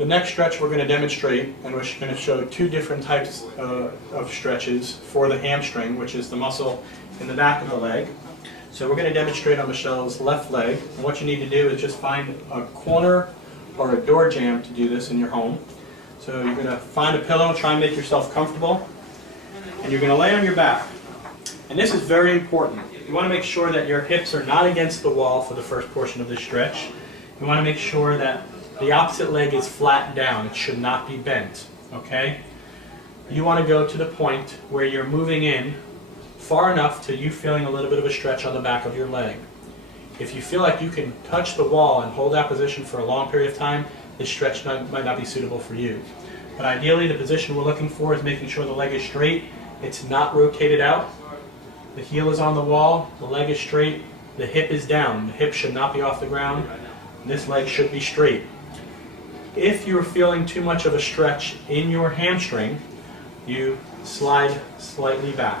The next stretch we're going to demonstrate, and we're going to show two different types of stretches for the hamstring, which is the muscle in the back of the leg. So we're going to demonstrate on Michelle's left leg, and what you need to do is just find a corner or a door jamb to do this in your home. So you're going to find a pillow, try and make yourself comfortable, and you're going to lay on your back. And this is very important. You want to make sure that your hips are not against the wall for the first portion of this stretch. You want to make sure that the opposite leg is flat down. It should not be bent. Okay? You want to go to the point where you're moving in far enough to you feeling a little bit of a stretch on the back of your leg. If you feel like you can touch the wall and hold that position for a long period of time, this stretch might not be suitable for you. But ideally, the position we're looking for is making sure the leg is straight, it's not rotated out, the heel is on the wall, the leg is straight, the hip is down. The hip should not be off the ground. This leg should be straight. If you're feeling too much of a stretch in your hamstring, you slide slightly back.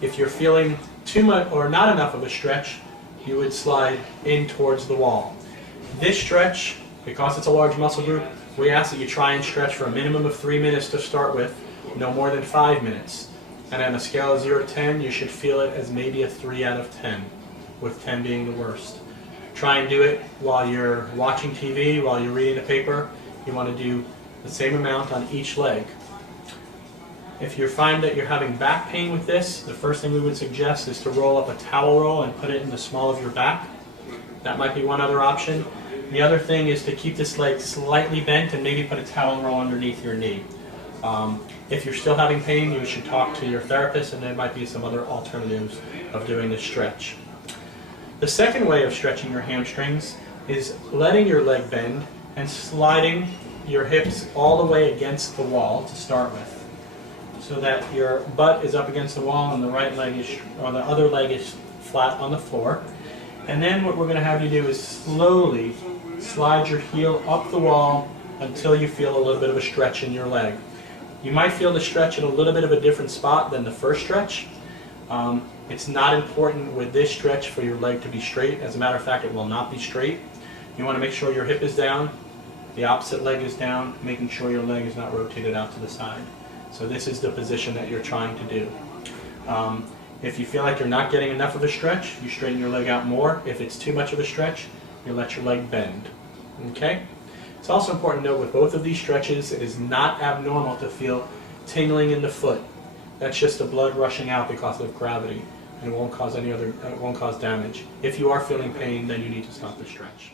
If you're feeling too much or not enough of a stretch, you would slide in towards the wall. This stretch, because it's a large muscle group, we ask that you try and stretch for a minimum of 3 minutes to start with, no more than 5 minutes. And on a scale of 0 to 10, you should feel it as maybe a 3 out of 10, with 10 being the worst. Try and do it while you're watching TV, while you're reading the paper. You want to do the same amount on each leg. If you find that you're having back pain with this, the first thing we would suggest is to roll up a towel roll and put it in the small of your back. That might be one other option. The other thing is to keep this leg slightly bent and maybe put a towel roll underneath your knee. If you're still having pain, you should talk to your therapist, and there might be some other alternatives of doing this stretch. The second way of stretching your hamstrings is letting your leg bend and sliding your hips all the way against the wall to start with, so that your butt is up against the wall and the right leg is, or the other leg is flat on the floor. And then what we're going to have you do is slowly slide your heel up the wall until you feel a little bit of a stretch in your leg. You might feel the stretch at a little bit of a different spot than the first stretch. It's not important with this stretch for your leg to be straight. As a matter of fact, it will not be straight. You want to make sure your hip is down, the opposite leg is down, making sure your leg is not rotated out to the side. So this is the position that you're trying to do. If you feel like you're not getting enough of a stretch, you straighten your leg out more. If it's too much of a stretch, you let your leg bend. Okay? It's also important to note with both of these stretches, it is not abnormal to feel tingling in the foot. That's just the blood rushing out because of gravity, and it won't cause damage. If you are feeling pain, then you need to stop the stretch.